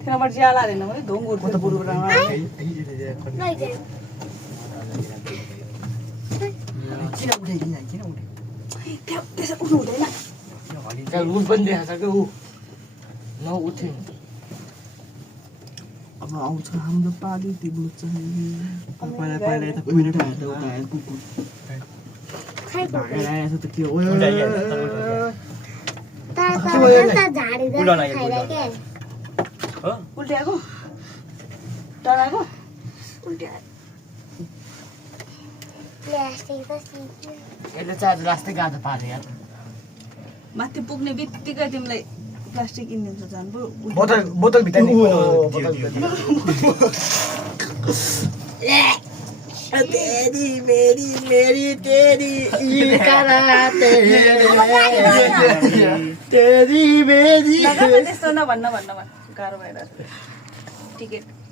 त्यहाँबाट ज्याला हालेन भने ढुङ्गुर त बुढो त्यसो उठ्नु हुँदैन रुल पनि देखाएको छ कि ऊ नउठ्यो अब आउँछ हाम्रो पाली तिम्रो चाहिँ पहिला पहिला यता कुहिरो ठाएर उता आएर कुकुर भागेर आएछ त के हो उल्ट्याएको डराएको यसले चाहिँ आज लास्टै गाजा पार्यो यार माथि पुग्ने बित्तिकै तिमीलाई प्लास्टिक किनिदिन्छ झन् बोतल भित्र तेरी मेरी मेरी तेरी तेरी मेरी त्यस्तो नभन्न गाह्रो भइरहेको टिकट